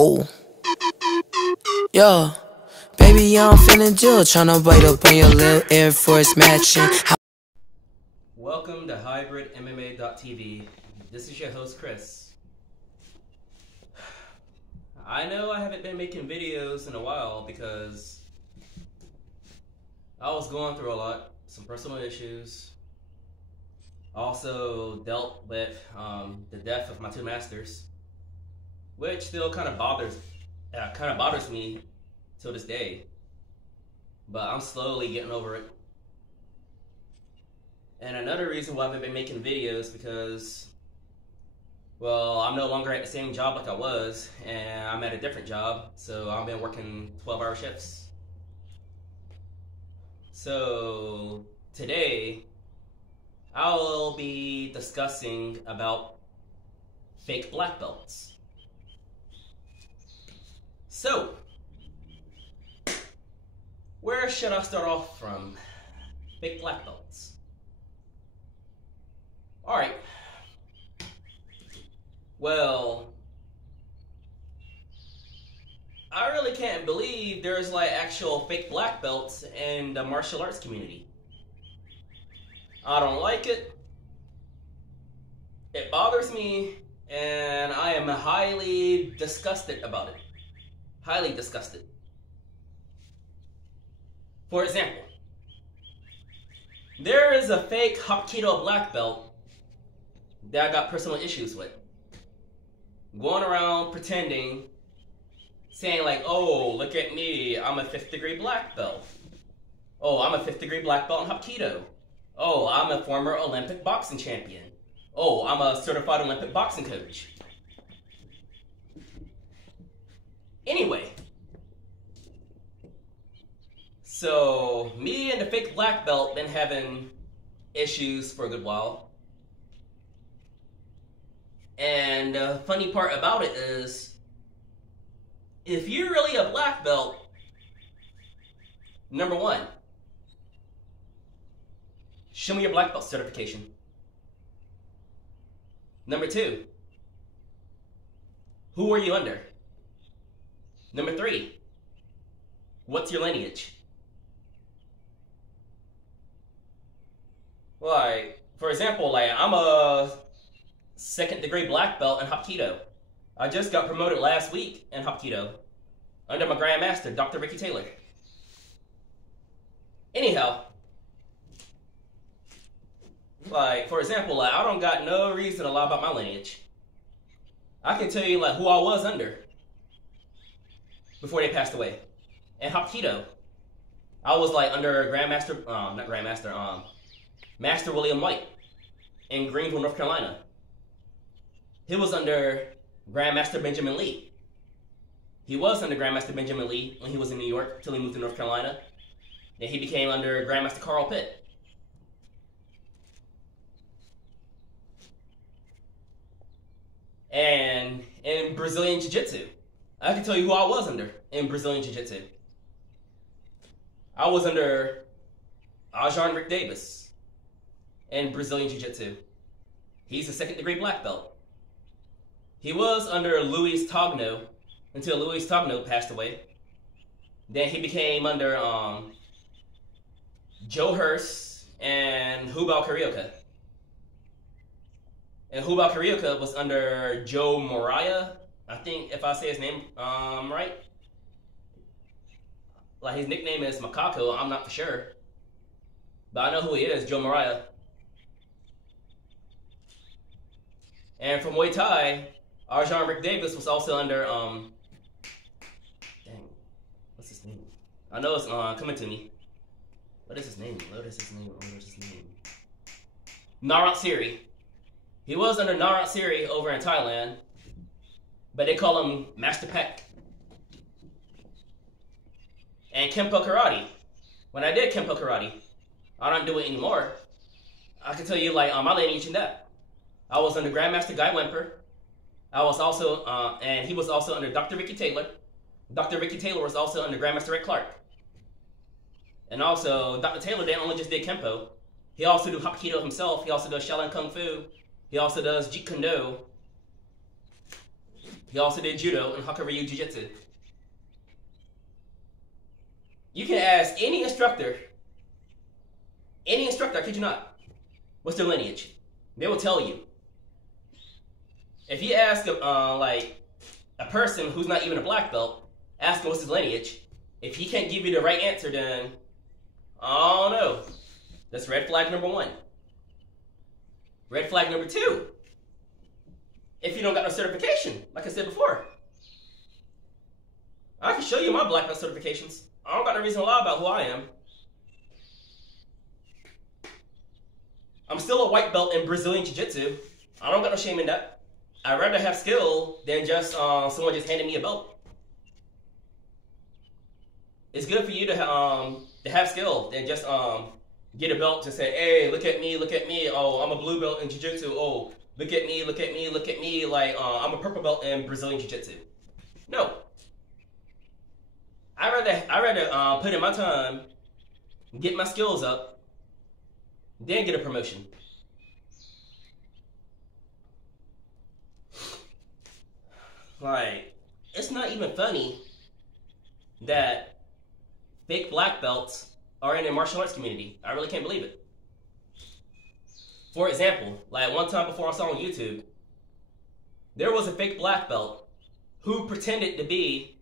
Oh, yeah. Baby, I'm feeling Jill, tryna bite up on your little Air Force matching. Welcome to HybridMMA.TV. This is your host, Chris. I know I haven't been making videos in a while because I was going through a lot, some personal issues. Also dealt with the death of my two masters, which still kind of bothers me till this day. But I'm slowly getting over it. And another reason why I haven't been making videos because, well, I'm no longer at the same job like I was, and I'm at a different job, so I've been working 12-hour shifts. So today, I will be discussing about fake black belts. So, where should I start off from? Fake black belts. Alright. Well, I really can't believe there's like actual fake black belts in the martial arts community. I don't like it. It bothers me, and I am highly disgusted about it. Highly disgusted. For example, there is a fake Hapkido black belt that I got personal issues with. Going around pretending, saying like, oh, look at me, I'm a 5th degree black belt. Oh, I'm a 5th degree black belt in Hapkido. Oh, I'm a former Olympic boxing champion. Oh, I'm a certified Olympic boxing coach. Anyway, so me and the fake black belt been having issues for a good while. And the funny part about it is, if you're really a black belt, number one, show me your black belt certification. Number two, who are you under? Number three, what's your lineage? Like, for example, like I'm a 2nd degree black belt in Hapkido. I just got promoted last week in Hapkido under my grandmaster, Dr. Ricky Taylor. Anyhow, like, for example, like, I don't got no reason to lie about my lineage. I can tell you, like, who I was under before they passed away. In Hapkido, I was, like, under Master William White in Greenville, North Carolina. He was under Grandmaster Benjamin Lee. He was under Grandmaster Benjamin Lee when he was in New York until he moved to North Carolina. Then he became under Grandmaster Carl Pitt. And in Brazilian Jiu-Jitsu, I can tell you who I was under in Brazilian Jiu-Jitsu. I was under Ajan Rick Davis in Brazilian Jiu-Jitsu. He's a 2nd degree black belt. He was under Luis Togno until Luis Togno passed away. Then he became under Joe Hurst and Hubal Carioca. And Hubal Carioca was under Joe Moriah, I think, if I say his name right. Like, his nickname is Macaco, I'm not for sure. But I know who he is, Joe Moriah. And from Muay Thai, Arjan Rick Davis was also under, dang, what's his name? I know it's coming to me. What is his name? Narant Siri. He was under Narant Siri over in Thailand, but they call him Master Peck. And Kempo Karate. When I did Kempo Karate, I don't do it anymore. I can tell you, like, my lineage in that. I was under Grandmaster Guy Wemper. I was also, and he was also under Dr. Ricky Taylor. Dr. Ricky Taylor was also under Grandmaster Red Clark. And also, Dr. Taylor didn't only just did Kempo. He also do Hapkido himself. He also does Shaolin Kung Fu. He also does Jeet Kune Do. He He also did judo and Hakuryu Jiu-Jitsu. You can ask any instructor, I kid you not, what's their lineage. They will tell you. If you ask like a person who's not even a black belt, ask him what's his lineage. If he can't give you the right answer, then oh no, that's red flag number 1. Red flag number 2. If you don't got no certification, like I said before, I can show you my black belt certifications. I don't got no reason to lie about who I am. I'm still a white belt in Brazilian Jiu-Jitsu. I don't got no shame in that. I'd rather have skill than just someone just handing me a belt. It's good for you to have skill than just get a belt to say, hey, look at me, look at me. Oh, I'm a blue belt in Jiu-Jitsu. Oh, look at me, look at me, look at me. Like I'm a purple belt in Brazilian Jiu-Jitsu. No. I rather put in my time, get my skills up, then get a promotion. Like, it's not even funny that fake black belts are in the martial arts community. I really can't believe it. For example, like one time before I saw on YouTube, there was a fake black belt who pretended to be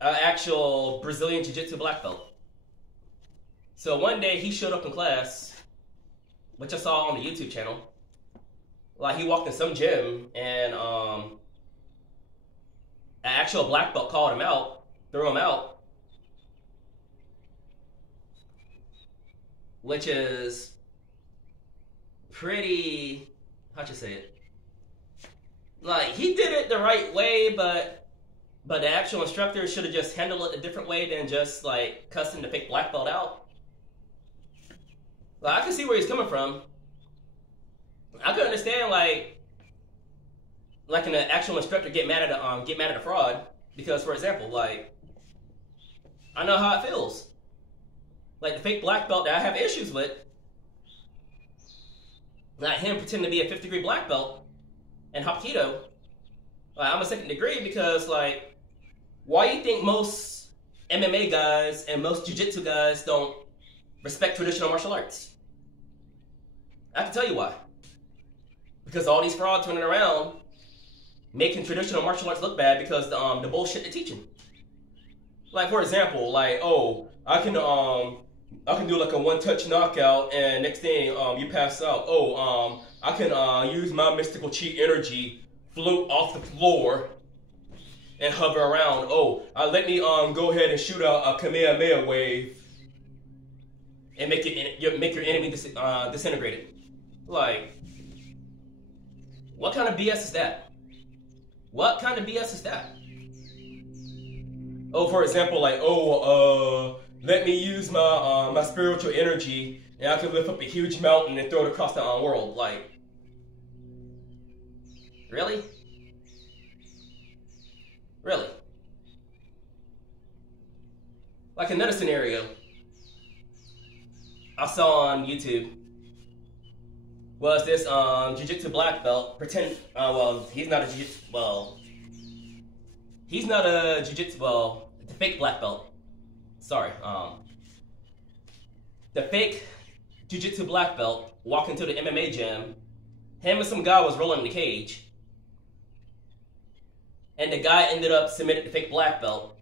an actual Brazilian Jiu-Jitsu black belt. So one day he showed up in class, which I saw on the YouTube channel. Like he walked in some gym and an actual black belt called him out, threw him out, which is pretty, how'd you say it? Like he did it the right way, but the actual instructor should have just handled it a different way than just like cussing the fake black belt out. Like I can see where he's coming from. I could understand like an actual instructor get mad at a fraud because, for example, like I know how it feels. Like the fake black belt that I have issues with, like him pretending to be a 5th degree black belt in Hapkido. Like, I'm a 2nd degree because like. Why do you think most MMA guys and most jiu-jitsu guys don't respect traditional martial arts? I can tell you why. Because all these frauds running around making traditional martial arts look bad because the bullshit they're teaching. Like for example, like oh I can do like a one-touch knockout and next thing you pass out. Oh I can use my mystical chi energy, float off the floor. And hover around. Oh, let me go ahead and shoot a Kamehameha wave and make your enemy disintegrated. Like, what kind of BS is that? What kind of BS is that? Oh, for example, like let me use my spiritual energy and I can lift up a huge mountain and throw it across the world. Like, really? Really? Like another scenario I saw on YouTube was this jiu-jitsu black belt pretend he's not a jiu-jitsu the fake black belt. Sorry. The fake jiu-jitsu black belt walked into the MMA gym. Him and some guy was rolling in the cage. And the guy ended up submitting the fake black belt.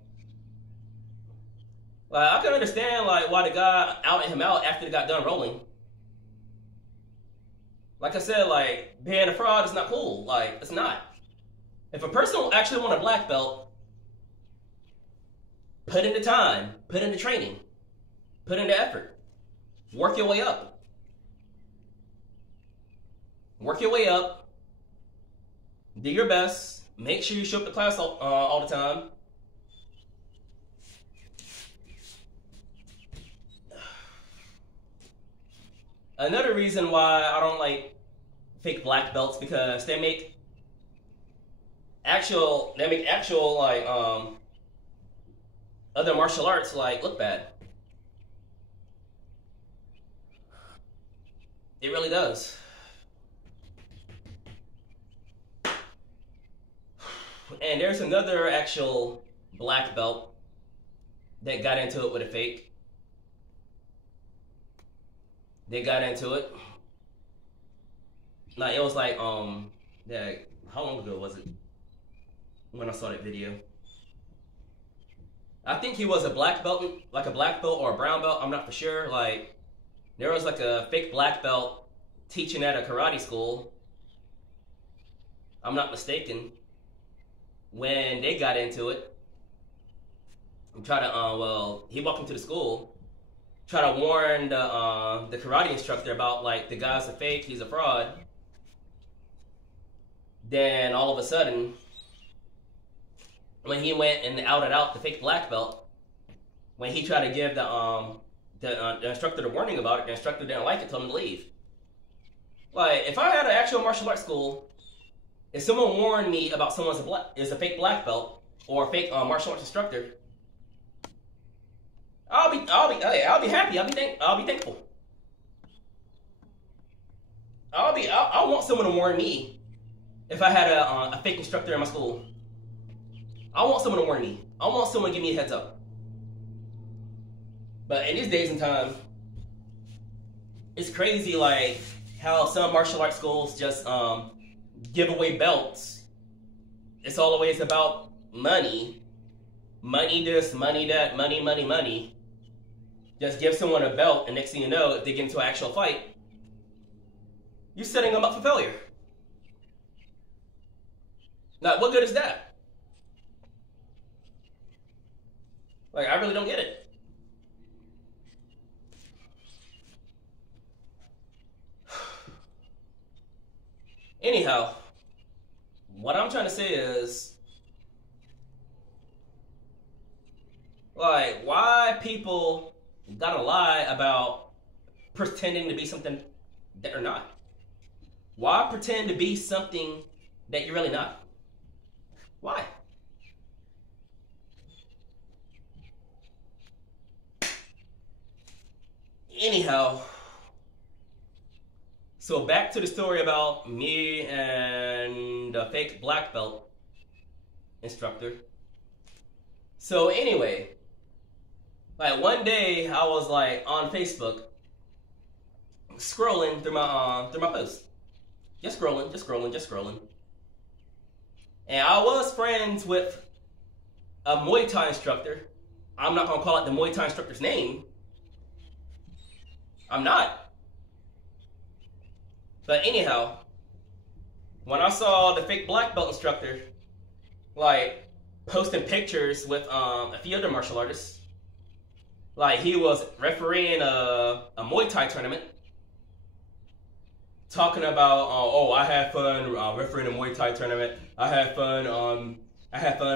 Like, I can understand like why the guy outed him out after they got done rolling. Like I said, like being a fraud is not cool. Like it's not. If a person actually want a black belt, put in the time, put in the training, put in the effort, work your way up. Work your way up. Do your best. Make sure you show up to class all the time. Another reason why I don't like fake black belts because they make actual like other martial arts like look bad. It really does. And there's another actual black belt that got into it with a fake. They got into it. Like, it was like, yeah, how long ago was it when I saw that video? I think he was a black belt, like a black belt or a brown belt, I'm not for sure. Like, there was like a fake black belt teaching at a karate school, I'm not mistaken, when they got into it. Try to, well, he walked into the school, try to warn the karate instructor about, like, the guy's a fake, he's a fraud. Then all of a sudden, when he went and outed out the fake black belt, when he tried to give the instructor the warning about it, the instructor didn't like it, told him to leave. Like, if I had an actual martial arts school, if someone warned me about someone's is a fake black belt or a fake martial arts instructor, I'll be happy. I'll be thankful. I want someone to warn me if I had a fake instructor in my school. I want someone to warn me. I want someone to give me a heads up. But in these days and time, it's crazy, like, how some martial arts schools just give away belts. It's always about money. Money this, money that, money, money, money. Just give someone a belt, and next thing you know, if they get into an actual fight, you're setting them up for failure. Now, what good is that? Like, I really don't get it. Anyhow, what I'm trying to say is, like, why people gotta lie about pretending to be something that they're not? Why pretend to be something that you're really not? Why? Anyhow, so back to the story about me and the fake black belt instructor. So anyway, like, one day I was like on Facebook scrolling through my posts. Just scrolling. And I was friends with a Muay Thai instructor. I'm not gonna call it the Muay Thai instructor's name. I'm not. But anyhow, when I saw the fake black belt instructor, like, posting pictures with a few other martial artists, like, he was refereeing a Muay Thai tournament, talking about, oh, I had fun refereeing a Muay Thai tournament. I had fun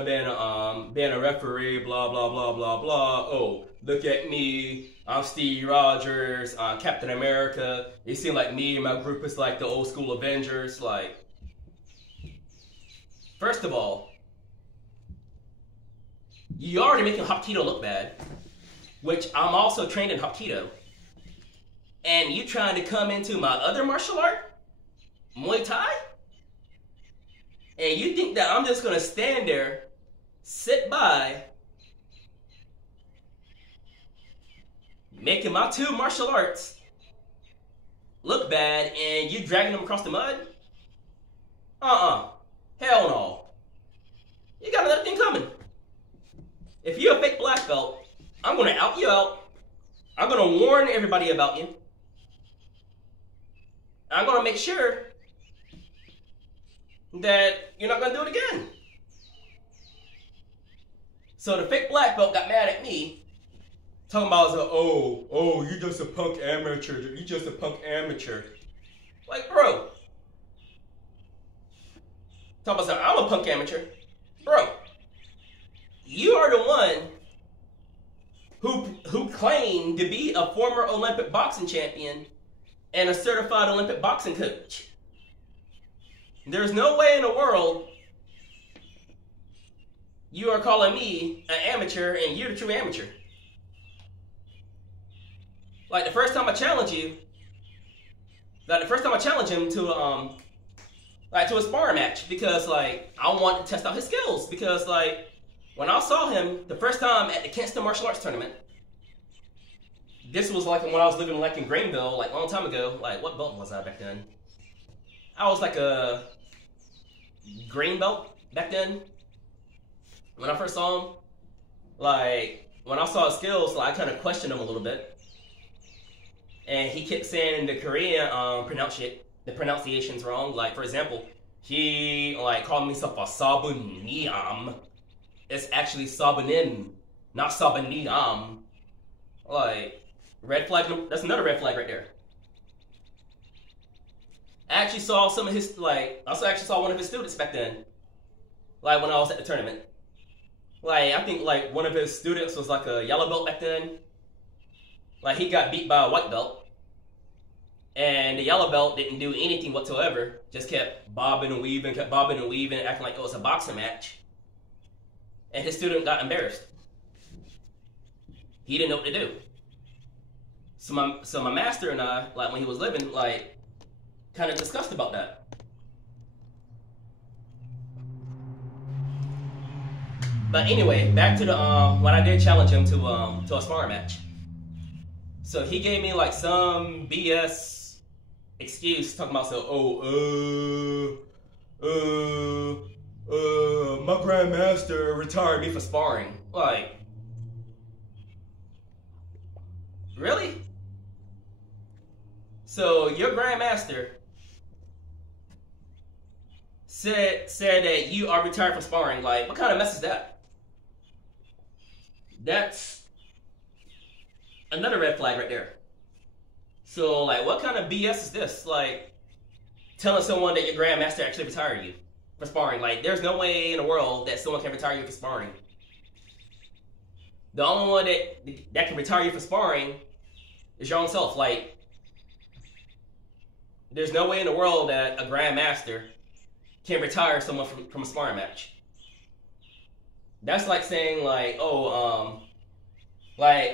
being a referee. Blah blah blah blah blah. Oh, look at me. I'm Steve Rogers, Captain America. It seemed like me and my group is like the old school Avengers. Like, first of all, you're already making Hapkido look bad, which I'm also trained in Hapkido. And you trying to come into my other martial art, Muay Thai? And you think that I'm just gonna stand there, sit by, making my two martial arts look bad, and you dragging them across the mud? Hell no. You got another thing coming. If you're a fake black belt, I'm gonna out you out. I'm gonna warn everybody about you. I'm gonna make sure that you're not gonna do it again. So the fake black belt got mad at me, talking about, oh, you just a punk amateur. You just a punk amateur. Like, bro. Talking about, I'm a punk amateur. Bro, you are the one who claimed to be a former Olympic boxing champion and a certified Olympic boxing coach. There's no way in the world you are calling me an amateur and you're the true amateur. Like, the first time I challenge him to like to a sparring match because like I wanted to test out his skills because like when I saw him the first time at the Kingston Martial Arts Tournament, this was like when I was living like in Greenville, like a long time ago. Like what belt was I back then? I was like a green belt back then. When I first saw him, like when I saw his skills, like, I kind of questioned him a little bit, and he kept saying the Korean the pronunciation's wrong. Like for example, he like called himself a sabuniam. It's actually sabunim, not sabuniam. Like red flag. That's another red flag right there. I actually saw some of his I also actually saw one of his students back then. Like when I was at the tournament. Like, I think, like, one of his students was, like, a yellow belt back then. Like, he got beat by a white belt. And the yellow belt didn't do anything whatsoever. Just kept bobbing and weaving, acting like it was a boxing match. And his student got embarrassed. He didn't know what to do. So my master and I, like, when he was living, like, kind of discussed about that. But anyway, back to the when I did challenge him to a sparring match. So he gave me like some BS excuse talking about my grandmaster retired me for sparring. Like, really? So your grandmaster said that you are retired from sparring. Like, what kind of mess is that? That's another red flag right there. So, like, what kind of BS is this? Like, telling someone that your grandmaster actually retired you for sparring. Like, there's no way in the world that someone can retire you for sparring. The only one that can retire you for sparring is your own self. Like, there's no way in the world that a grandmaster can retire someone from a sparring match. That's like saying like, my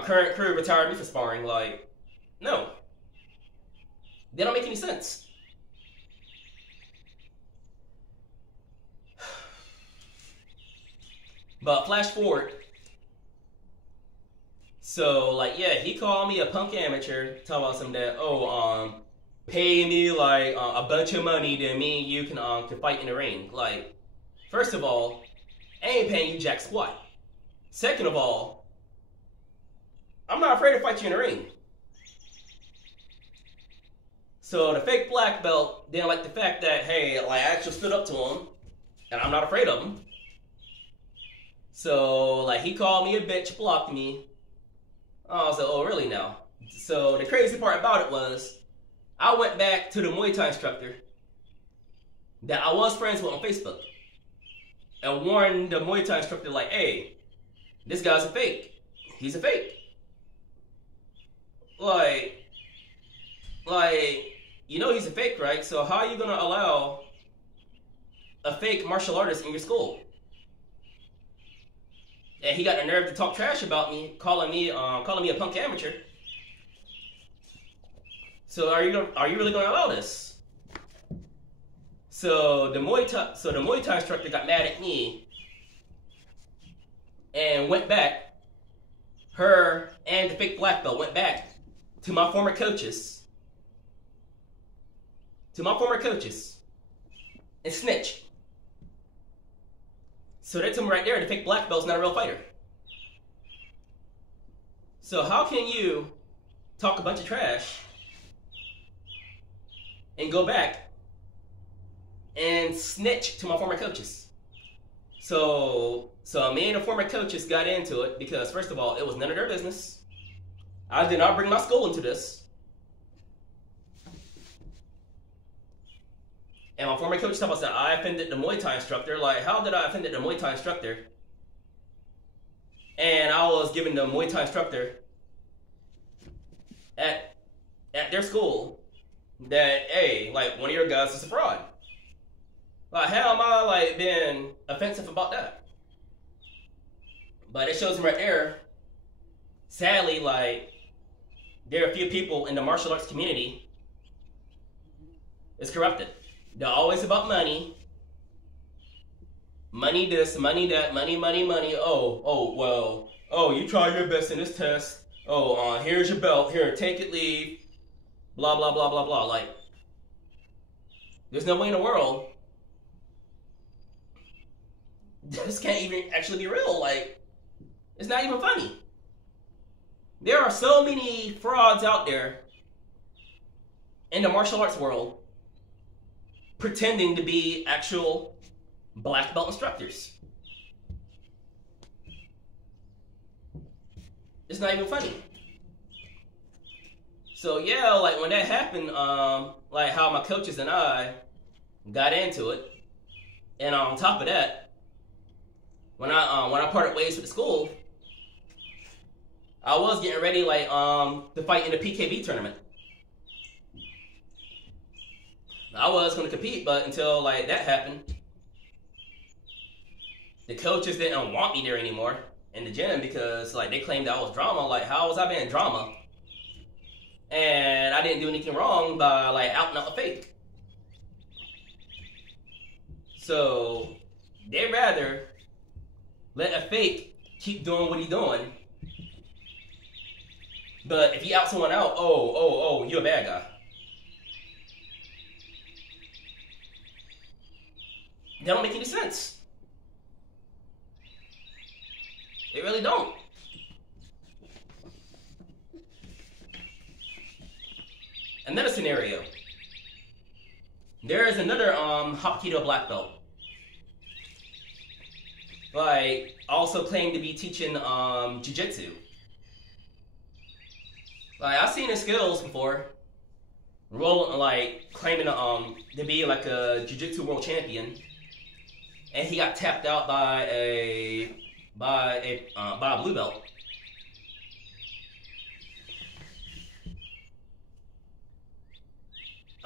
current crew retired me for sparring. Like, no. They don't make any sense. But flash forward. So like, yeah, he called me a punk amateur, talking about something that, pay me like a bunch of money, then me and you can fight in the ring. Like, first of all, I ain't paying you jack squat. Second of all, I'm not afraid to fight you in the ring. So the fake black belt didn't like the fact that, hey, like, I actually stood up to him, and I'm not afraid of him. So like, he called me a bitch, blocked me. I was like, oh, really now? So the crazy part about it was, I went back to the Muay Thai instructor that I was friends with on Facebook and warned the Muay Thai instructor like, hey, this guy's a fake. He's a fake. Like, you know he's a fake, right? So how are you gonna allow a fake martial artist in your school? And he got the nerve to talk trash about me, calling me a punk amateur. So are you really gonna allow this? So the Muay Thai instructor got mad at me and went back. Her and the fake black belt went back to my former coaches. And snitched. So they told me right there, the fake black belt's not a real fighter. So how can you talk a bunch of trash and go back and snitch to my former coaches? So me and the former coaches got into it because, first of all, it was none of their business. I did not bring my school into this. And my former coach told us that I offended the Muay Thai instructor. Like, how did I offend the Muay Thai instructor? And I was giving the Muay Thai instructor at their school that, hey, like, one of your guys is a fraud. Like, how am I, like, being offensive about that? But it shows me right there, sadly, like, there are a few people in the martial arts community It's corrupted. They're always about money. Money this, money that, money, money, money. Oh, you try your best in this test. Oh, here's your belt. Here, take it, leave. Blah, blah, blah, blah, blah. Like, there's no way in the world this can't even actually be real. Like, it's not even funny. There are so many frauds out there in the martial arts world pretending to be actual black belt instructors. It's not even funny. So yeah, like when that happened, like how my coaches and I got into it, and on top of that, when I parted ways with the school, I was getting ready like to fight in the PKB tournament. I was going to compete, but until like that happened, the coaches didn't want me there anymore in the gym because like they claimed I was drama. Like, how was I being drama? And I didn't do anything wrong by like outing out a fake. So they'd rather let a fake keep doing what he's doing. But if you out someone out, oh, you're a bad guy. That don't make any sense. They really don't. Another scenario. There is another Hapkido black belt. Like, also claimed to be teaching jiu-jitsu. Like, I've seen his skills before. Claiming to be like a jiu-jitsu world champion. And he got tapped out by a blue belt.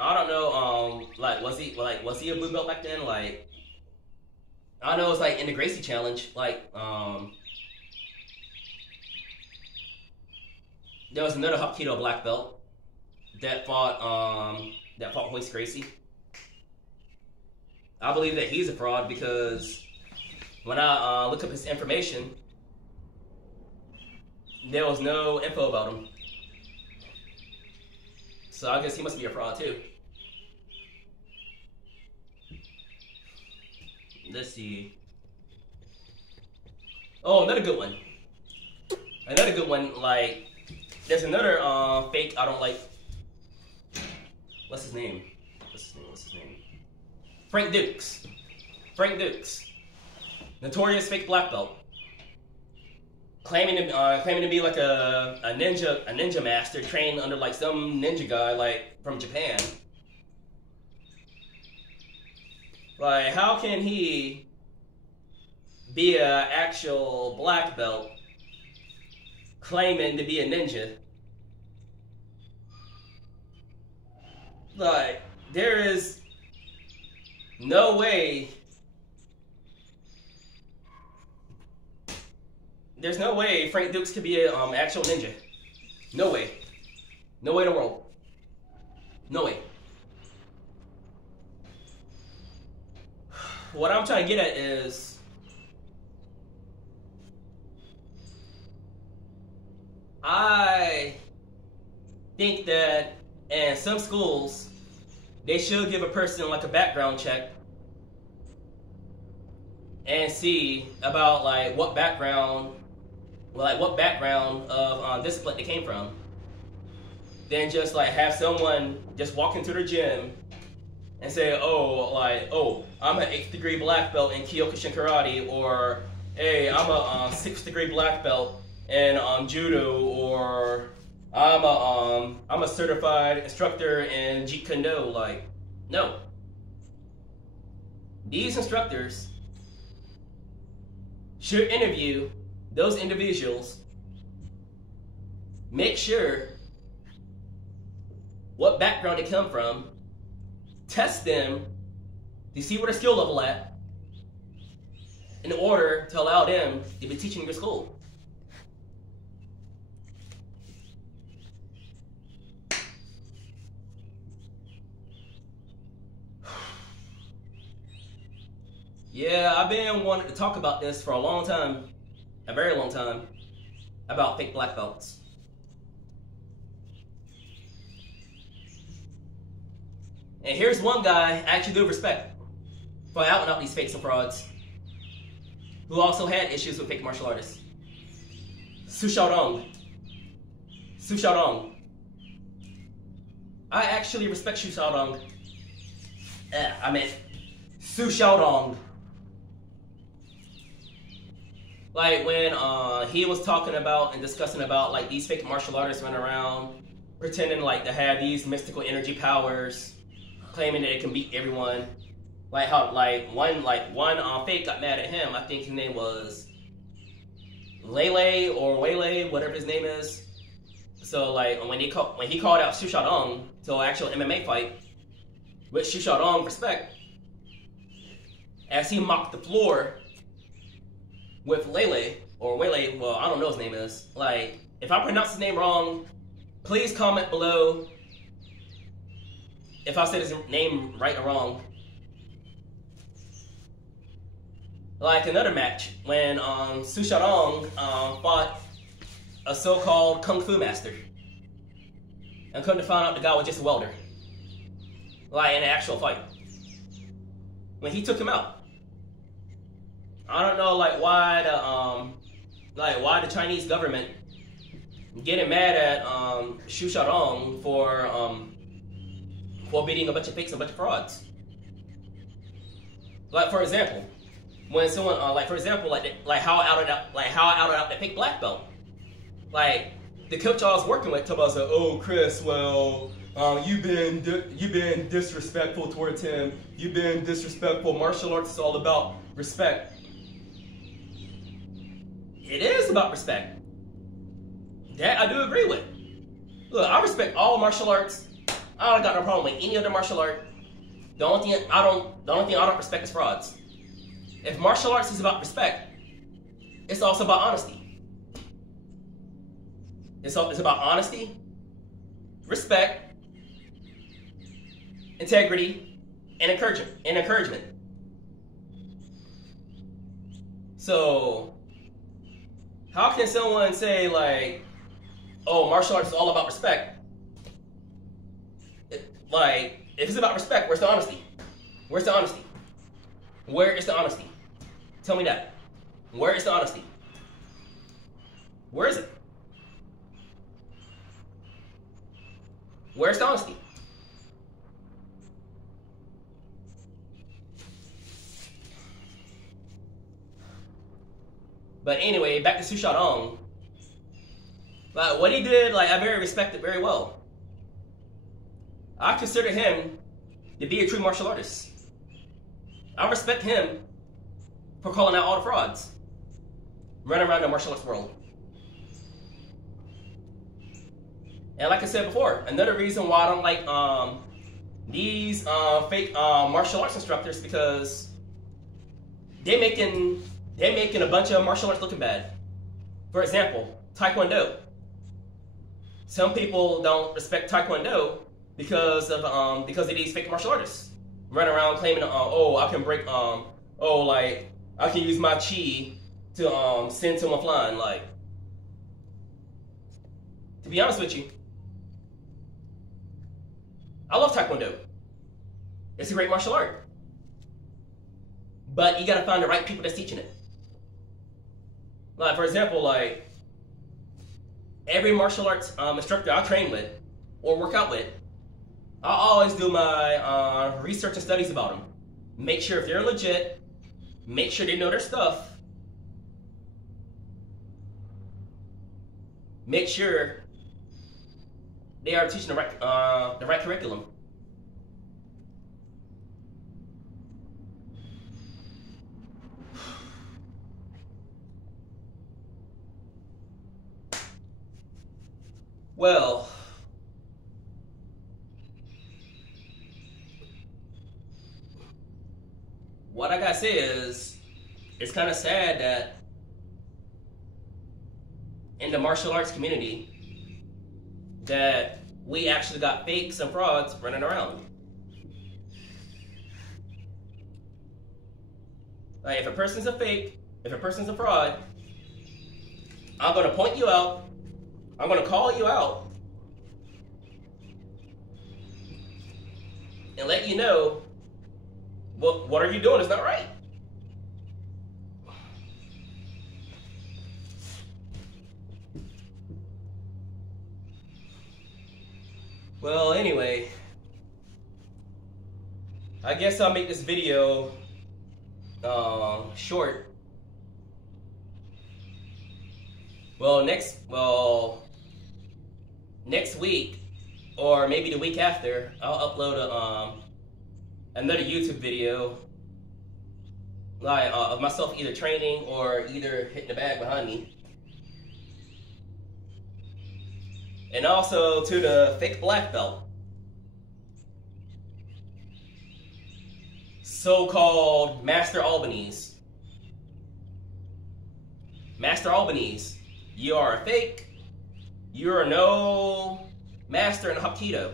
I don't know, was he a blue belt back then? Like, I know it's like in the Gracie challenge, like, there was another Hapkido black belt that fought Hoist Gracie. I believe that he's a fraud because when I look up his information, there was no info about him. So I guess he must be a fraud too. Let's see. Oh, another good one. Another good one, like, there's another fake I don't like. What's his name? Frank Dukes. Notorious fake black belt. Claiming to be like a ninja master trained under like some ninja guy like from Japan. Like, how can he be an actual black belt claiming to be a ninja? Like, there is no way. There's no way Frank Dukes could be an actual ninja. No way. No way in the world. No way. What I'm trying to get at is, I think that in some schools, they should give a person like a background check and see about like what background of discipline they came from. Then just like have someone just walk into their gym and say, oh, I'm an 8th degree black belt in Kyokushin karate, or hey, I'm a 6th degree black belt in judo, or I'm a certified instructor in Jeet Kune Do. Like, no. These instructors should interview those individuals, make sure what background they come from, test them to see where their skill level at, in order to allow them to be teaching your school. Yeah, I've been wanting to talk about this for a long time, a very long time, about fake black belts. And here's one guy I actually do respect for outing out these fakes and frauds, who also had issues with fake martial artists. Su Xiaodong. Su Xiaodong. I actually respect Su Xiaodong. Su Xiaodong. Like when he was talking about and discussing about like these fake martial artists running around pretending like to have these mystical energy powers, claiming that it can beat everyone. Like how one fake got mad at him. I think his name was Lele or Wele, whatever his name is. So like when he called out Su Xiaodong to an actual MMA fight, which Su Xiaodong respect, as he mopped the floor with Lele or Wele, well I don't know his name is. Like if I pronounce his name wrong, please comment below if I said his name right or wrong. Like another match when Su Xiaodong fought a so-called kung fu master, and come to find out the guy was just a welder. Like in an actual fight, when he took him out, I don't know like why the Chinese government getting mad at Su Xiaodong for beating a bunch of fakes and a bunch of frauds. Like for example, when someone like how I outed out the fake black belt. Like the coach I was working with told us, "Oh, Chris, well, you've been disrespectful towards him. You've been disrespectful. Martial arts is all about respect." It is about respect. That I do agree with. Look, I respect all martial arts. I don't got no problem with any other martial art. The only thing I don't respect is frauds. If martial arts is about respect, it's also about honesty. It's about honesty, respect, integrity, and encouragement. So, how can someone say like, "Oh, martial arts is all about respect"? Like, if it's about respect, where's the honesty? Where's the honesty? Where is the honesty? Tell me that. Where is the honesty? Where is it? Where's the honesty? But anyway, back to Su Xiaodong. Like what he did, like I very respect it very well. I consider him to be a true martial artist. I respect him for calling out all the frauds running around the martial arts world. And like I said before, another reason why I don't like these fake martial arts instructors, because they're making a bunch of martial arts looking bad. For example, Taekwondo. Some people don't respect Taekwondo because of these fake martial artists running around claiming, oh, I can break, I can use my chi to send someone flying. Like, to be honest with you, I love Taekwondo. It's a great martial art. But you gotta find the right people that's teaching it. Like, for example, like, every martial arts instructor I train with or work out with, I always do my research and studies about them. Make sure if they're legit, make sure they know their stuff. Make sure they are teaching the right curriculum. Well, what I gotta say is, it's kind of sad that in the martial arts community, that we actually got fakes and frauds running around. Like, if a person's a fake, if a person's a fraud, I'm gonna point you out. I'm gonna call you out and let you know what are you doing is not right. Well, anyway, I guess I'll make this video short. Well, next week, or maybe the week after, I'll upload another YouTube video, like of myself either training or either hitting the bag behind me. And also to the fake black belt, so-called Master Albanese. Master Albanese, you are a fake. You are no master in Hapkido.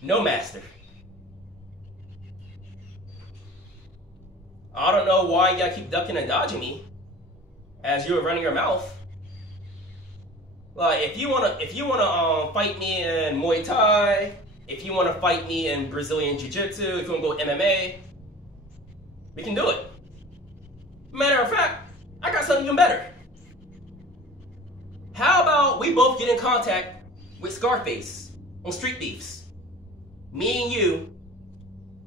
No master. I don't know why you gotta keep ducking and dodging me as you are running your mouth. Like, if you wanna fight me in Muay Thai, if you wanna fight me in Brazilian Jiu-Jitsu, if you wanna go MMA, we can do it. Matter of fact, I got something even better. How about we both get in contact with Scarface on Street Beefs? Me and you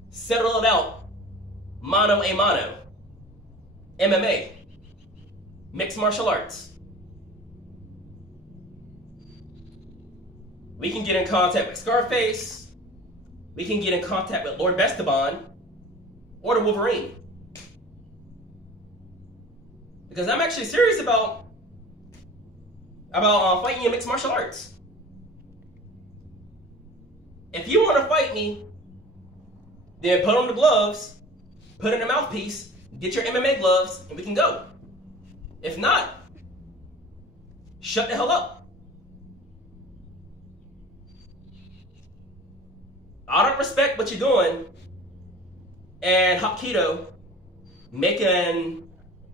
settle it out, mano a mano. MMA, mixed martial arts. We can get in contact with Scarface. We can get in contact with Lord Bestaban or the Wolverine. Because I'm actually serious about fighting in mixed martial arts. If you want to fight me, then put on the gloves, put in the mouthpiece, get your MMA gloves, and we can go. If not, shut the hell up. I don't respect what you're doing and Hapkido, making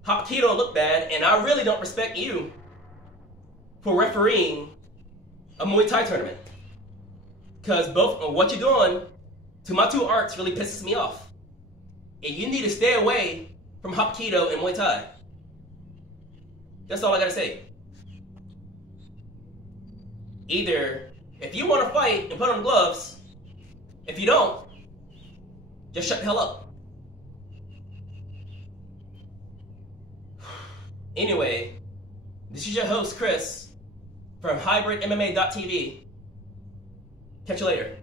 Hapkido look bad, and I really don't respect you for refereeing a Muay Thai tournament. Because both of what you're doing to my two arts really pisses me off. And you need to stay away from Hapkido and Muay Thai. That's all I gotta say. Either, if you want to fight and put on the gloves, if you don't, just shut the hell up. Anyway, this is your host, Chris, from HybridMMA.TV. Catch you later.